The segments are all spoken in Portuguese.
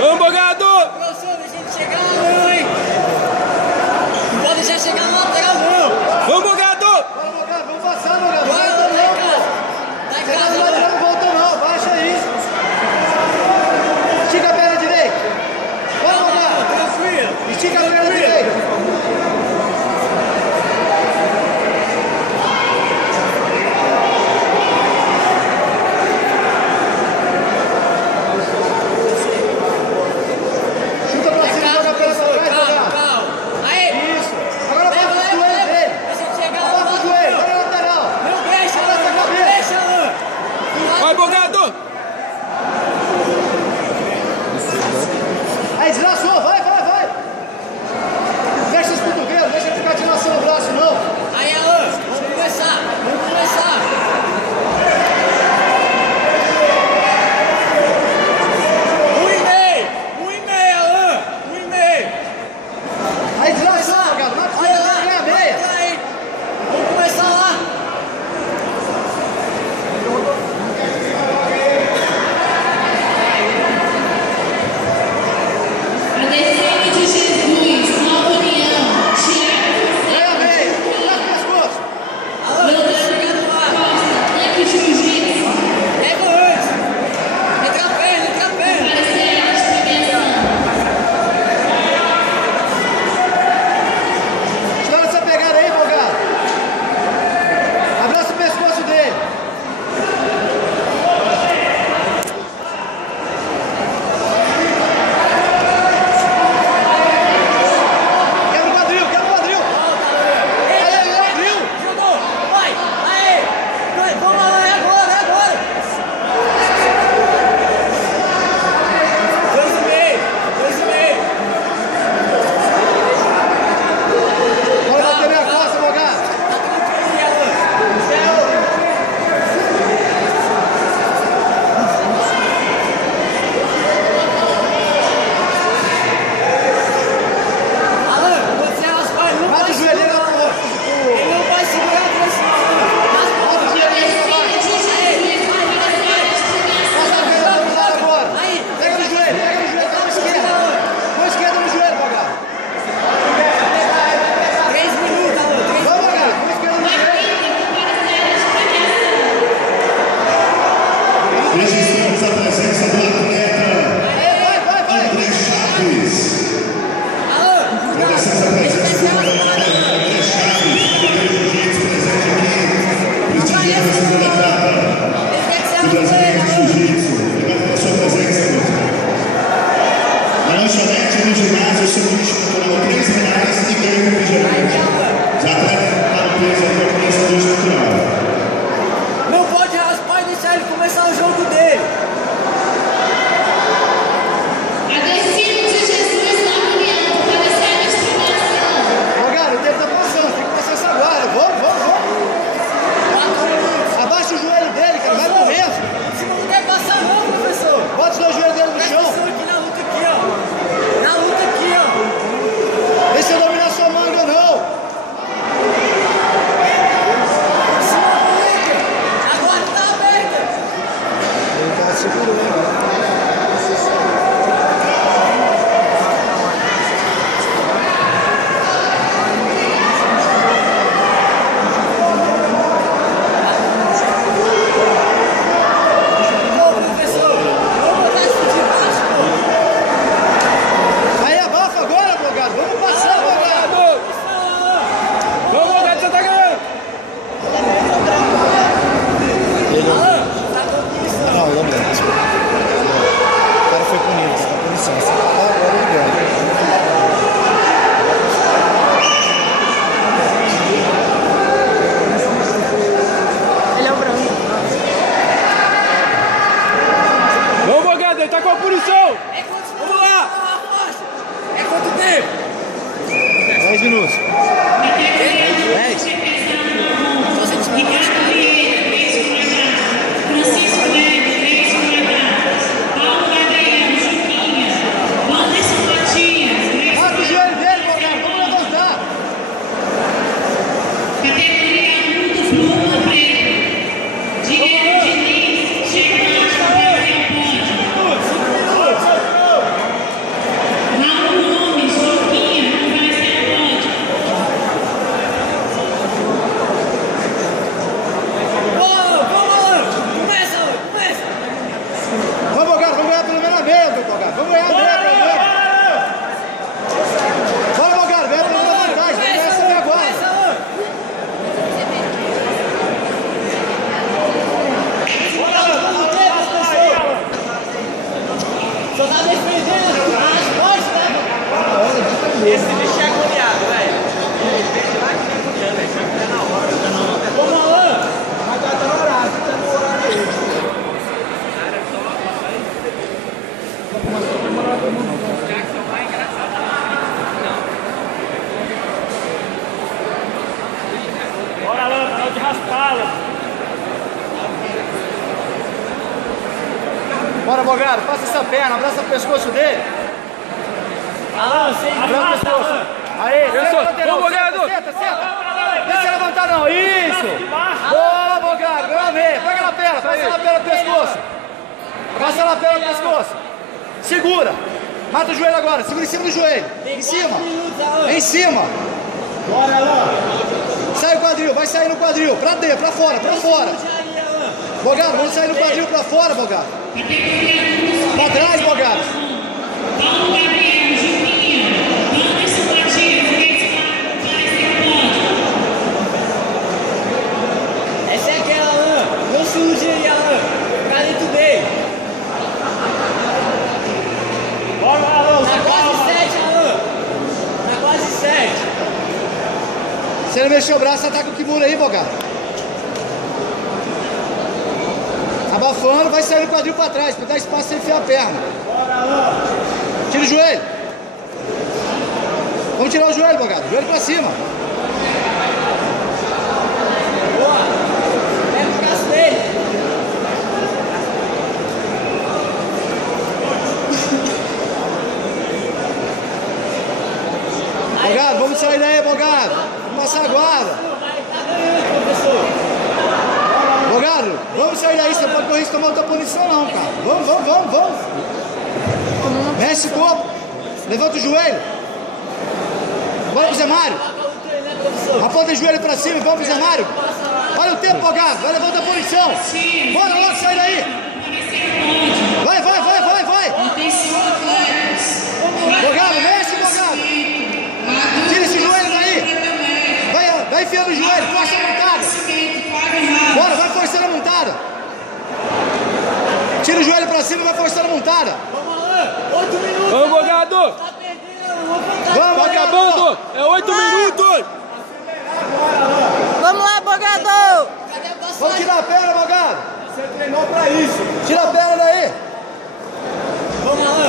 Vamos, Bogado! Professor, deixa ele chegar não, hein? Não pode deixar chegar na lateral, não. Vamos, Bogado! Vamos, Bogado, vamos passar, Bogado. Bora, Vai, tá em não, casa. pô. Tá em Chegar casa, no lateral, não volta não. Baixa aí. Estica a perna direita. Vamos, Bogado. Tranquilo. Estica a perna direita. Chuta pra cima, joga a perna pra trás, Bogado. Calma. Aí. Isso. Agora Leva, passa o leva, joelho leva. dele. Deixa ele chegar lá. Passa o joelho, vai na lateral. Não deixa, Abraça a não cabeça. deixa, não. Vai, Bogado! Aí, deslaçou, vai. Fecha os cotovelos, deixa ele ficar deslaçando o braço, não. Aí, Alan, vamos começar. Um e meio, Alan. 1,5. Aí, deslaçou, Bogado, vai pra Olha cima, lá, vai a meia. aí. Vamos começar lá. Adesene de Jesus, Nova União, Vai a Thiago meia, traz o pescoço. Alan, tá chegando lá. Costa, Black Jiu-Jitsu, Pega antes. Entra a perna. Marcela de Premiação. Estoura essa pegada aí, Bogado. Abraça o pescoço dele. Quebra o quadril. Aí, quadril. Jogou. Vai. Aí. Vamos lá, é agora. 2,5. Bora bater minha costa, Bogado. Tá tranquilo, Alan. Alan, você raspar, ele não Bate vai o joelho segurar. lá Ele não vai segurar a pressão. Bota o joelho aí pra baixo. Passa a perna do lado agora. Aí. Pega no joelho, com a esquerda. Com a esquerda no joelho, Bogado. 3 minutos, Alan. 3 Vamos, Bogado, com a esquerda no joelho. Registramos a presença do atleta Vai. André Chaves. Alan, Com licença, a presença do atleta André Chaves, primeiro jiu-jitsu presente aqui, prestigiando a segunda etapa do Brasileiro de Jiu-Jitsu. Obrigado pela sua presença, meu irmão. Na lanchonete no ginásio, o sanduíche natural R$3 e ganha um refrigerante. Os atletas para o peso aqui é o sanduíche natural. não pode raspar e deixar ele começar o jogo dele. Adesene de Jesus, Nova União, Marcela de Premiação. Bogado, o tempo tá passando, tem que passar essa guarda. Vamos. 4 minutos. Abaixa o joelho dele, cara, vai correndo. Se não quer passar, não, professor. Bota os dois joelhos dele no Presta chão. atenção aqui na luta aqui, ó. Na luta aqui, ó. Deixa eu dominar sua manga, não. Se não aguenta. Agora tá aberta. Ele tá segurando. Ô, professor, vamos botar isso de baixo, pô. Aí abafa agora, Bogado. Vamos passar, Bogado. Vamos, Bogado, você tá ganhando! Alan, tá com isso. Não, vamos lá. O cara foi punido, você tá com licença. Agora ele ganha. Vamos, Bogado, ele tá com a punição! É quantos Vamos lá! É quanto tempo? 10 minutos. 10. Só se tiver Francisco Neto, 3 quadrados. Paulo Gabriel, Juquinha. Anderson Matias, 3 Bota o joelho dele, Bogado. Vamos levantar. categoria adultos, luva preta. Diego Diniz, chegando para o pódio. Só tá defendendo as costas, né? Esse bicho é agoniado, velho. Ele vem lá que tá agoniado, velho. Chega na hora. Vamos, Alan! Mas tá no horário, tá no horário aí. Bora, Alan, canal de raspá-la. Bora, Bogado, passa essa perna, abraça o pescoço dele. Alan, sem Abraça o pescoço. Aí, Isso, senta, lateral, vamos, Bogado. senta. Deixa eu levantar não, isso. Boa, Bogado, eu amei. Pega na perna, passa a lapela no pescoço. Passa a lapela no pescoço. Segura. Mata o joelho agora, segura em cima do joelho. Em cima. Em cima. Bora, Alan. Sai o quadril, vai sair no quadril. Pra dentro, pra fora, pra fora. Bogado, vamos sair no quadril pra fora, Bogado. Pra trás, Bogado. Paulo Gabriel, Juninho, Anderson Matias, Essa é aquela, Alan. Não surge aí, Alan. Fica dentro dele. Bora, Alan. Tá quase 7, Alan. Tá quase 7. Se ele mexer o braço, ataca o Kimura aí, Bogado. Abafando, vai sair no quadril pra trás, pra dar espaço sem enfiar a perna. Tira o joelho. Vamos tirar o joelho, Bogado. Joelho pra cima. Boa. Pega o braço dele. Bogado, vamos sair daí, Bogado. Vamos passar a guarda. Vai, tá ganhando, professor. Bogado, vamos sair daí. Você não pode correr e tomar outra punição, não, cara. Vamos. Mexe o corpo. Levanta o joelho. Bora pro Zé Mário. Aponta o joelho pra cima e vamos pro Zé Mário. Olha o tempo, Bogado. Vai levando a punição. Bora logo sair daí. Vai. Atenção, atletas. Bogado, mexe, Bogado. Tira esse joelho daí. Vai enfiando o joelho, força a montada. Bora, vai forçando a montada. Tira o joelho pra cima e vai forçando a montada. Vamos, Alan. 8 minutos. Vamos, Bogado. Tá perdendo. Vou voltar. Vamos, Tá acabando. É 8 minutos. Vamos lá, Bogado! Cadê a Vamos passagem? tirar a perna, Bogado. Você treinou pra isso. Tira a perna daí. Vamos, Alan.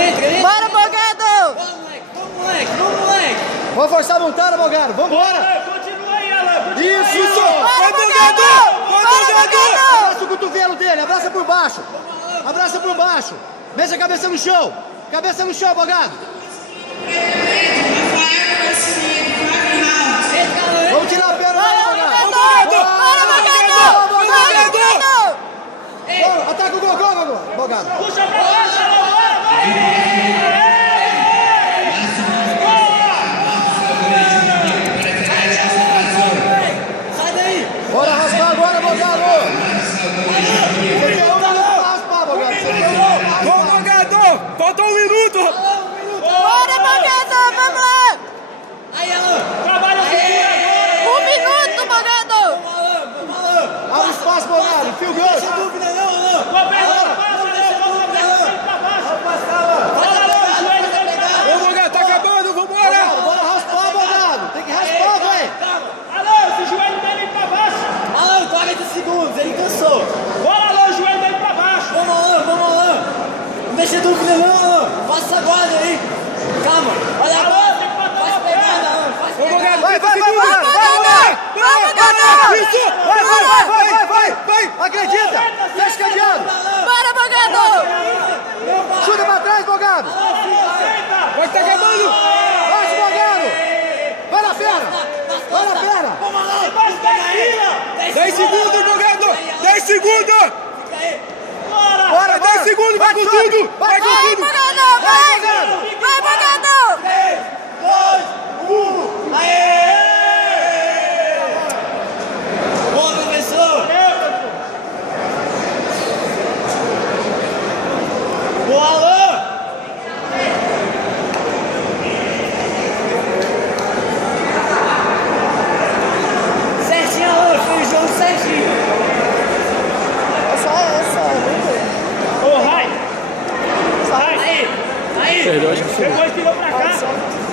Entra. Bora, Bogado! Vamos, moleque. Vamos forçar a montada, Bogado. Vambora. Continua aí, Alan. Isso. Vai, Bogado. Vai, Bogado. Abraça o cotovelo dele, abraça por baixo. Abraça por baixo. Mexa a cabeça no chão. Cabeça no chão, Bogado. Entra, Alan. Vamos tirar a perna daí, Bogado. Bora, Bogado! Bora, Vamos, ataca o Gogô, Bogado. Puxa pra baixo, Alan. Vai. Sai daí. Bora raspar agora, Bogado. Você tem um minuto pra raspar, Bogado. Você tem um minuto pra Vamos, raspar. Bogado. Falta 1 minuto. Bora, Bogado! Vamos lá! Aí, Alan. Trabalha segura. 1 minuto, Bogado! Vamos, Alan. Abre espaço, Bogado. Fio Não deixa gancho. dúvida, não, Alan. Tua perna Alan, pra baixo, não deixa Alan. dúvida, Alan. Faz a pegada. Vamos, Bogado. Tá acabando. Vambora. Bora raspar, Bogado. Tem que raspar, velho. Alan, esse joelho dele pra baixo. Alan, 40 segundos. Ele cansou. Bora, Alan, o joelho dele pra baixo. Vamos, Alan. Não deixa dúvida, não, Alan. Faça a guarda aí. Calma. Olha a Alan, guarda. tem que botar Faz uma pegada, perna. Alan. Faz Vamos, pegada. Bogado. Vai, 30 Bogado. segundos. Vamos, Bogado! Isso. Vai. Acredita. Fecha cadeado. Bora, Bogado! Chuta pra trás, Bogado. Vai, tá acabando. Bate, Bogado. Vai na perna. Vai na perna. Vamos, Alan. Faz 10 10 segundos, Bogado. 10 segundos. Fica aí. Bora, 10 segundos. Vai com Chute. tudo. Vai com Vai, tudo. Bogado! Vai! Vai, Bogado! 3, 2, 1. Aê! Boa, professor. Boa, Alan. Certinho, Alan. Foi o jogo certinho. Essa. Ô, Rai. Rai. Perdeu, acho que sim. Depois tirou pra cá.